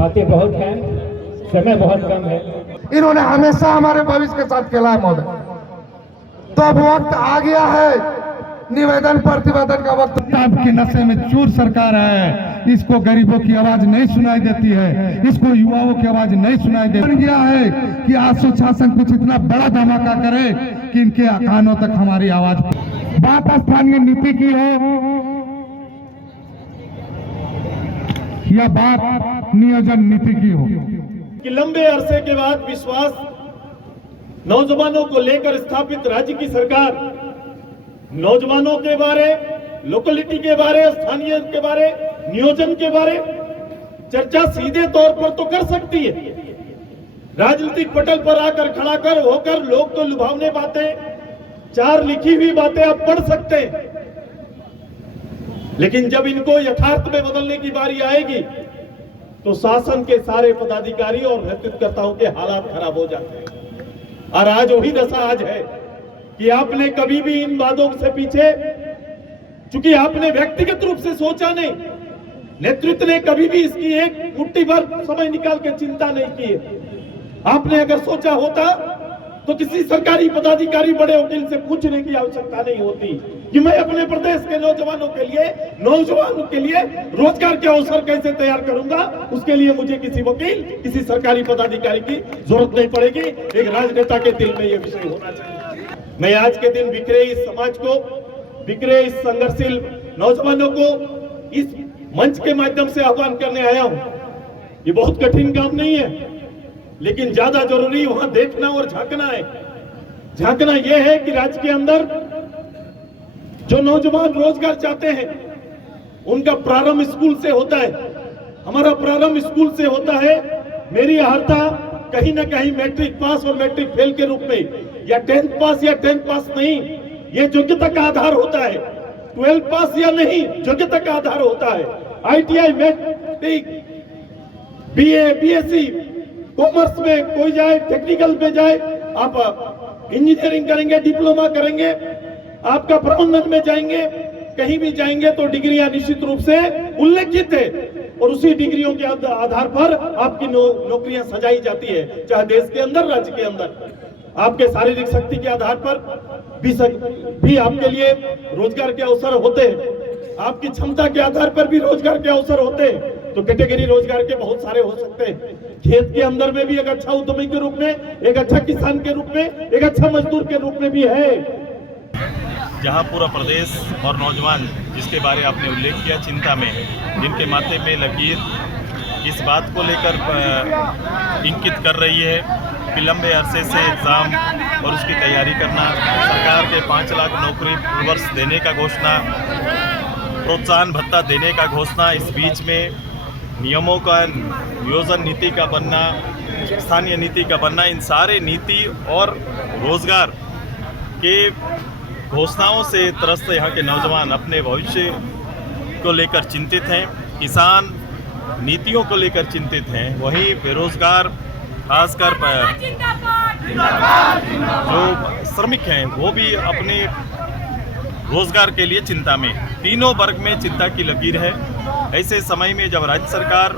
बातें बहुत हैं, समय बहुत कम है। इन्होंने हमेशा हमारे भविष्य के साथ खेला है महोदय। तो अब वक्त आ गया है, निवेदन प्रतिवेदन का वक्त। आपके नशे में चूर सरकार है, इसको गरीबों की आवाज नहीं सुनाई देती है, इसको युवाओं की आवाज नहीं सुनाई देती। बन गया है कि आज सुशासन कुछ इतना बड़ा धमाका करे कि इनके कानों तक हमारी आवाज। बात स्थानीय नीति की हो या बात नियोजन नीति की हो, कि लंबे अरसे के बाद विश्वास नौजवानों को लेकर स्थापित राज्य की सरकार नौजवानों के बारे, लोकलिटी के बारे, स्थानीय के बारे, नियोजन के बारे चर्चा सीधे तौर पर तो कर सकती है। राजनीतिक पटल पर आकर खड़ा कर होकर लोग तो लुभावने बातें, चार लिखी हुई बातें आप पढ़ सकते हैं, लेकिन जब इनको यथार्थ में बदलने की बारी आएगी तो शासन के सारे पदाधिकारी और नेतृत्वकर्ताओं के हालात खराब हो जाते हैं। और आज वही दशा आज है कि आपने कभी भी इन वादों से पीछे, चूंकि आपने व्यक्तिगत रूप से सोचा नहीं, नेतृत्व ने कभी भी इसकी एक मुट्ठी भर समय निकाल के चिंता नहीं की है। आपने अगर सोचा होता तो किसी सरकारी पदाधिकारी, बड़े वकील से पूछने की आवश्यकता नहीं होती कि मैं अपने प्रदेश के नौजवानों के लिए रोजगार के अवसर कैसे तैयार करूंगा। उसके लिए मुझे किसी वकील, किसी सरकारी पदाधिकारी की जरूरत नहीं पड़ेगी। एक राजनेता के दिल में यह विषय होना चाहिए। मैं आज के दिन बिखरे इस समाज को, बिखरे इस संघर्षशील नौजवानों को इस मंच के माध्यम से आह्वान करने आया हूं। ये बहुत कठिन काम नहीं है, लेकिन ज्यादा जरूरी वहां देखना और झांकना है। झांकना यह है कि राज्य के अंदर जो नौजवान रोजगार चाहते हैं उनका प्रारंभ स्कूल से होता है। हमारा प्रारंभ स्कूल से होता है। मेरी अर्हता कहीं ना कहीं मैट्रिक पास और मैट्रिक फेल के रूप में, या 10th पास या 10th पास नहीं, ये योग्यता का आधार होता है। 12th पास या नहीं, योग्यता का आधार होता है। ITI, matric, BA, BSc, commerce में कोई जाए, टेक्निकल में जाए, आप इंजीनियरिंग करेंगे, डिप्लोमा करेंगे, आपका प्रबंधन में जाएंगे, कहीं भी जाएंगे तो डिग्रियां निश्चित रूप से उल्लेखित है और उसी डिग्रियों के आधार पर आपकी नौकरियां सजाई जाती है, चाहे देश के अंदर, राज्य के अंदर। आपके शारीरिक शक्ति के आधार पर भी आपके लिए रोजगार के अवसर होते हैं, आपकी क्षमता के आधार पर भी रोजगार के अवसर होते हैं। तो कैटेगरी रोजगार के बहुत सारे हो सकते हैं। खेत के अंदर में भी एक अच्छा उद्यमी के रूप में, एक अच्छा किसान के रूप में, एक अच्छा मजदूर के रूप में भी है। जहां पूरा प्रदेश और नौजवान, जिसके बारे आपने उल्लेख किया, चिंता में है, जिनके माथे पे लकीर इस बात को लेकर इंकित कर रही है कि लंबे अरसे से एग्ज़ाम और उसकी तैयारी करना, सरकार के 5 लाख नौकरी वर्ष देने का घोषणा, प्रोत्साहन भत्ता देने का घोषणा, इस बीच में नियमों का, नियोजन नीति का बनना, स्थानीय नीति का बनना, इन सारे नीति और रोजगार के घोषणाओं से त्रस्त यहाँ के नौजवान अपने भविष्य को लेकर चिंतित हैं। किसान नीतियों को लेकर चिंतित हैं, वहीं बेरोजगार, खासकर जो श्रमिक हैं वो भी अपने रोजगार के लिए चिंता में। तीनों वर्ग में चिंता की लकीर है। ऐसे समय में जब राज्य सरकार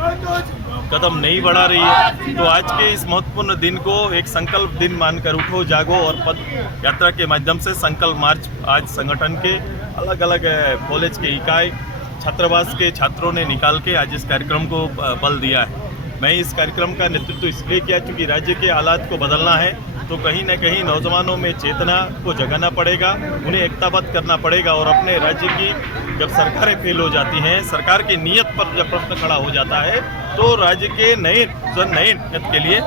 कदम नहीं बढ़ा रही है तो आज के इस महत्वपूर्ण दिन को एक संकल्प दिन मानकर उठो, जागो और पद यात्रा के माध्यम से संकल्प मार्च आज संगठन के अलग अलग कॉलेज के इकाई, छात्रावास के छात्रों ने निकाल के आज इस कार्यक्रम को बल दिया है। मैं इस कार्यक्रम का नेतृत्व इसलिए किया क्योंकि राज्य के हालात को बदलना है तो कहीं न कहीं नौजवानों में चेतना को जगाना पड़ेगा, उन्हें एकताबद्ध करना पड़ेगा और अपने राज्य की जब सरकारें फेल हो जाती हैं, सरकार की नीयत पर जब प्रश्न खड़ा हो जाता है तो राज्य के नए नीयत के लिए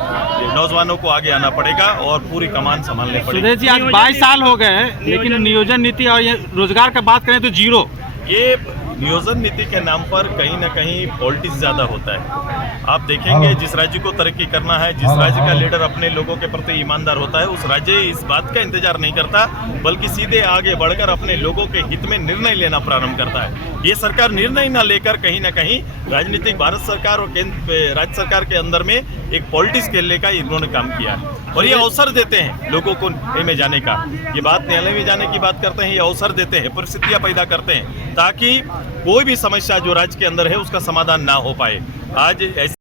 नौजवानों को आगे आना पड़ेगा और पूरी कमान संभालनी पड़ेगी। सुरेश जी, आज 22 साल हो गए हैं, लेकिन नियोजन नीति और रोजगार का बात करें तो जीरो। ये नियोजन नीति के नाम पर कहीं ना कहीं पॉलिटिक्स ज़्यादा होता है। आप देखेंगे जिस राज्य को तरक्की करना है, जिस राज्य का लीडर अपने लोगों के प्रति ईमानदार होता है, उस राज्य इस बात का इंतजार नहीं करता बल्कि सीधे आगे बढ़कर अपने लोगों के हित में निर्णय लेना प्रारंभ करता है। ये सरकार निर्णय न लेकर कहीं ना कहीं राजनीतिक भारत सरकार और राज्य सरकार के अंदर में एक पॉलिटिक्स खेलने का इन्होंने काम किया है और ये अवसर देते हैं लोगों को न्यायालय में जाने का। ये बात न्यायालय में जाने की बात करते हैं, ये अवसर देते हैं, परिस्थितियां पैदा करते हैं ताकि कोई भी समस्या जो राज्य के अंदर है उसका समाधान ना हो पाए। आज ऐसे